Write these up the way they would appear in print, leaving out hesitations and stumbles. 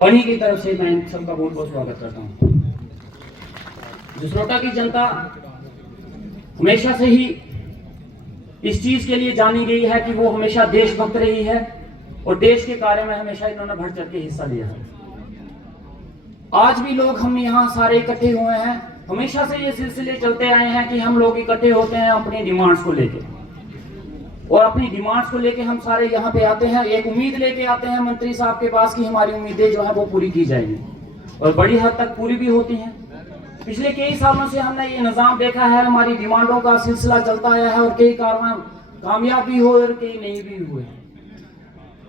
बनी की तरफ से मैं सबका बहुत बहुत स्वागत करता हूँ। जसरोटा की जनता हमेशा से ही इस चीज के लिए जानी गई है कि वो हमेशा देशभक्त रही है और देश के कार्य में हमेशा इन्होंने बढ़ चढ़ के हिस्सा लिया है। आज भी लोग हम यहाँ सारे इकट्ठे हुए हैं। हमेशा से ये सिलसिले चलते आए हैं कि हम लोग इकट्ठे होते हैं अपनी डिमांड्स को लेके, और अपनी डिमांड्स को लेके हम सारे यहाँ पे आते हैं, एक उम्मीद लेके आते हैं मंत्री साहब के पास कि हमारी उम्मीदें जो है वो पूरी की जाएंगी, और बड़ी हद तक पूरी भी होती हैं। पिछले कई सालों से हमने ये निज़ाम देखा है, हमारी डिमांडों का सिलसिला चलता आया है और कई कारवां कामयाब भी हुए और कई नहीं भी हुए।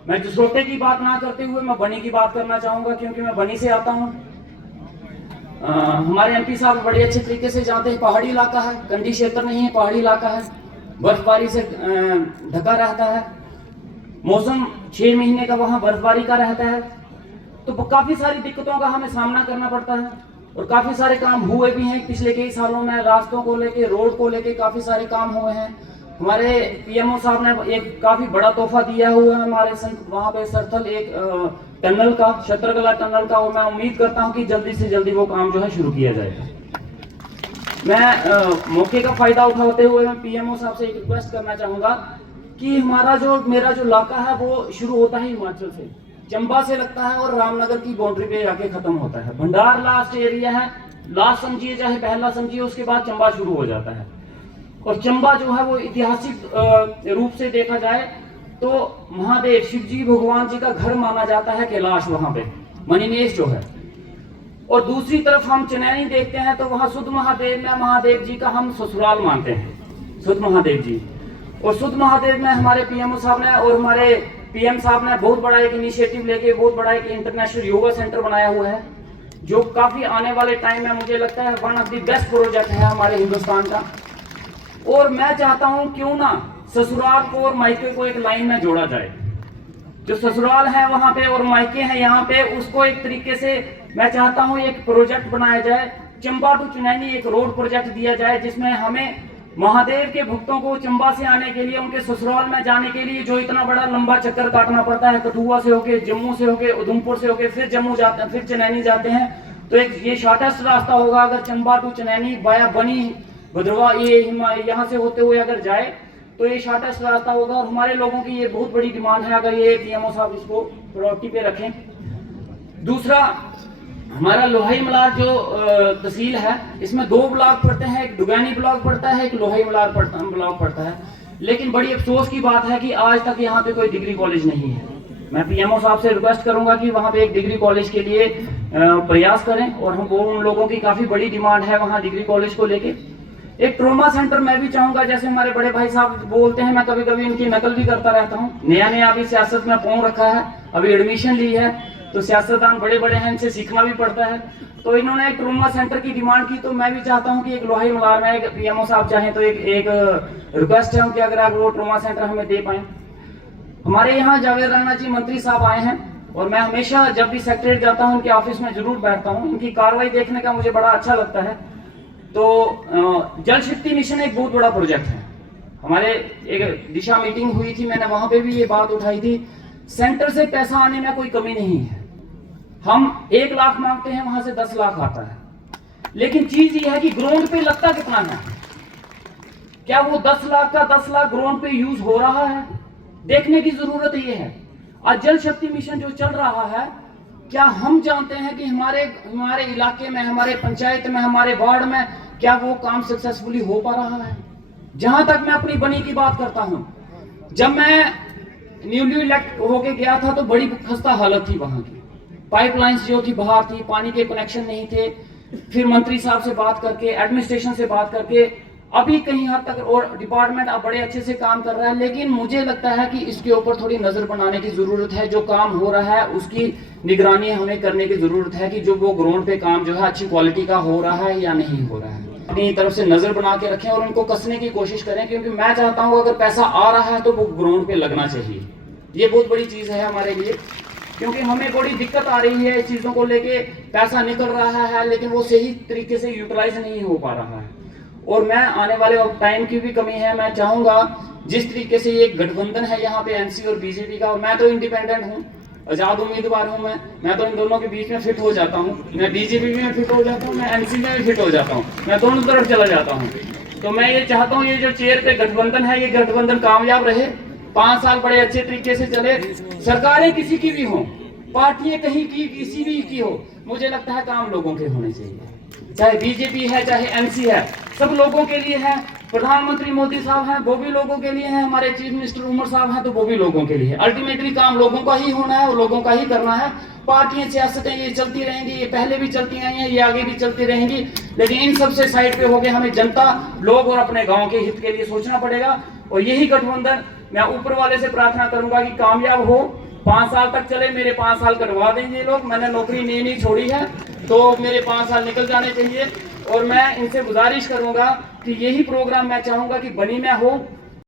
मैं जसरोटे की बात ना करते हुए मैं बनी की बात करना चाहूंगा, क्योंकि मैं बनी से आता हूँ। हमारे एमपी साहब बड़े अच्छे तरीके से जानते हैं, पहाड़ी इलाका है, कंडी क्षेत्र नहीं है, पहाड़ी इलाका है, बर्फबारी से ढका रहता है, मौसम 6 महीने का वहाँ बर्फबारी का रहता है, तो काफी सारी दिक्कतों का हमें सामना करना पड़ता है। और काफी सारे काम हुए भी हैं पिछले कई सालों में, रास्तों को लेके, रोड को लेके काफी सारे काम हुए हैं। हमारे पीएमओ साहब ने एक काफी बड़ा तोहफा दिया हुआ है हमारे वहाँ पे सरथल एक टनल का, छत्रकला टनल का, और मैं उम्मीद करता हूँ कि जल्दी से जल्दी वो काम जो है शुरू किया जाएगा। मैं मौके का फायदा उठाते हुए मैं पीएमओ साहब से एक रिक्वेस्ट करना चाहूंगा कि मेरा जो इलाका है वो शुरू होता है हिमाचल से, चंबा से लगता है और रामनगर की बाउंड्री पे जाके खत्म होता है। भंडार लास्ट एरिया है, लास्ट समझिए चाहे पहला समझिए, उसके बाद चंबा शुरू हो जाता है। और चंबा जो है वो ऐतिहासिक रूप से देखा जाए तो महादेव शिव जी भगवान जी का घर माना जाता है, कैलाश वहां पे मणिनेश जो है। और दूसरी तरफ हम चनैनी देखते हैं तो वहां सुध महादेव में महादेव जी का हम ससुराल मानते हैं, सुध महादेव जी। और सुध महादेव में हमारे पीएमओ साहब ने और हमारे पीएम साहब ने बहुत बड़ा एक इनिशिएटिव लेके बहुत बड़ा एक इंटरनेशनल योगा सेंटर बनाया हुआ है, जो काफी आने वाले टाइम में मुझे लगता है one of the best project है हमारे हिंदुस्तान का। और मैं चाहता हूं क्यों ना ससुराल को और मायके को एक लाइन में जोड़ा जाए। जो ससुराल है वहां पे और मायके हैं यहाँ पे, उसको एक तरीके से मैं चाहता हूँ एक प्रोजेक्ट बनाया जाए, चंबा टू चुनैनी एक रोड प्रोजेक्ट दिया जाए, जिसमें हमें महादेव के भक्तों को चंबा से आने के लिए, उनके ससुराल में जाने के लिए जो इतना बड़ा लंबा चक्कर काटना पड़ता है, कठुआ से होके, जम्मू से होके, उधमपुर से होके, फिर जम्मू जाते हैं, फिर चुनैनी जाते हैं, तो एक ये शॉर्टेस्ट रास्ता होगा अगर चंबा टू चुनैनी बाया बनी भद्रवा ये यहाँ से होते हुए अगर जाए तो ये शॉर्टेस्ट रास्ता होगा। और हमारे लोगों की ये बहुत बड़ी डिमांड है, अगर ये पीएमओ साहब इसको प्रायोरिटी पे रखें। दूसरा, हमारा लोहाई मलार जो तहसील है, इसमें 2 ब्लॉक पड़ते हैं, एक दुगानी ब्लॉक पड़ता है, एक लोहाई मलार ब्लॉक पड़ता है। लेकिन बड़ी अफसोस की बात है कि आज तक यहाँ पे कोई डिग्री कॉलेज नहीं है। मैं पीएमओ साहब से रिक्वेस्ट करूंगा कि वहाँ पे एक डिग्री कॉलेज के लिए प्रयास करें, और हम वो उन लोगों की काफी बड़ी डिमांड है वहाँ डिग्री कॉलेज को लेके। एक ट्रोमा सेंटर मैं भी चाहूंगा, जैसे हमारे बड़े भाई साहब बोलते हैं, मैं कभी कभी उनकी नकल भी करता रहता हूँ। नया अभी सियासत में पांव रखा है, अभी एडमिशन ली है, तो सियासतदान बड़े बड़े हैं, इनसे सीखना भी पड़ता है। तो इन्होंने एक ट्रोमा सेंटर की डिमांड की, तो मैं भी चाहता हूं कि एक लोहाई मलार में एक पीएमओ साहब चाहें तो एक रिक्वेस्ट है कि अगर आप वो ट्रोमा सेंटर हमें दे पाए। हमारे यहाँ जावेद राणा जी मंत्री साहब आए हैं, और मैं हमेशा जब भी सेक्रेटरीट जाता हूँ उनके ऑफिस में जरूर बैठता हूँ, उनकी कार्रवाई देखने का मुझे बड़ा अच्छा लगता है। तो जल शक्ति मिशन एक बहुत बड़ा प्रोजेक्ट है। हमारे एक दिशा मीटिंग हुई थी, मैंने वहां पे भी ये बात उठाई थी, सेंटर से पैसा आने में कोई कमी नहीं है। हम 1 लाख मांगते हैं, वहां से 10 लाख आता है, लेकिन चीज ये है कि ग्राउंड पे लगता कितना है, क्या वो 10 लाख का 10 लाख ग्राउंड पे यूज हो रहा है, देखने की जरूरत ये है। आज जल शक्ति मिशन जो चल रहा है, क्या हम जानते हैं कि हमारे इलाके में, हमारे पंचायत में, हमारे वार्ड में क्या वो काम सक्सेसफुली हो पा रहा है? जहां तक मैं अपनी बनी की बात करता हूं, जब मैं न्यूली इलेक्ट होके गया था तो बड़ी खस्ता हालत थी वहां की, पाइपलाइंस जो थी बाहर थी, पानी के कनेक्शन नहीं थे। फिर मंत्री साहब से बात करके, एडमिनिस्ट्रेशन से बात करके, अभी कहीं हद तक, और डिपार्टमेंट अब बड़े अच्छे से काम कर रहा है, लेकिन मुझे लगता है कि इसके ऊपर थोड़ी नजर बनाने की जरूरत है। जो काम हो रहा है उसकी निगरानी हमें करने की जरूरत है कि जो वो ग्राउंड पे काम जो है अच्छी क्वालिटी का हो रहा है या नहीं हो रहा है। अपनी तरफ से नजर बना के रखें और उनको कसने की कोशिश करें, क्योंकि मैं चाहता हूँ अगर पैसा आ रहा है तो वो ग्राउंड पे लगना चाहिए। ये बहुत बड़ी चीज है हमारे लिए, क्योंकि हमें बड़ी दिक्कत आ रही है चीजों को लेके। पैसा निकल रहा है लेकिन वो सही तरीके से यूटिलाइज नहीं हो पा रहा है, और मैं आने वाले टाइम की भी कमी है। मैं चाहूंगा जिस तरीके से ये गठबंधन है यहाँ पे एनसी और बीजेपी का, और मैं तो इंडिपेंडेंट हूँ, आजाद उम्मीदवार हूँ मैं तो इन दोनों के बीच में फिट हो जाता हूँ। मैं बीजेपी में फिट हो जाता हूँ, मैं एनसी में भी फिट हो जाता हूँ, मैं दोनों तरफ चला जाता हूँ। तो मैं ये चाहता हूँ ये जो चेयर पे गठबंधन है, ये गठबंधन कामयाब रहे, 5 साल बड़े अच्छे तरीके से चले। सरकारें किसी की भी हों, पार्टियां कहीं की किसी भी की हो, मुझे लगता है काम लोगों के होने चाहिए। चाहे बीजेपी है चाहे एनसी है, सब लोगों के लिए है। प्रधानमंत्री मोदी साहब हैं वो भी लोगों के लिए हैं, हमारे चीफ मिनिस्टर उमर साहब हैं तो वो भी लोगों के लिए है। अल्टीमेटली काम लोगों का ही होना है और लोगों का ही करना है। पार्टियां सियासतें ये चलती रहेंगी, ये पहले भी चलती आई हैं, ये आगे भी चलती रहेंगी, लेकिन इन सबसे साइड पे हो गए हमें जनता, लोग और अपने गाँव के हित के लिए सोचना पड़ेगा। और यही गठबंधन मैं ऊपर वाले से प्रार्थना करूंगा कि कामयाब हो, 5 साल तक चले। मेरे 5 साल करवा देंगे लोग, मैंने नौकरी नहीं छोड़ी है, तो मेरे 5 साल निकल जाने चाहिए। और मैं इनसे गुजारिश करूंगा कि यही प्रोग्राम मैं चाहूंगा कि बनी में हो,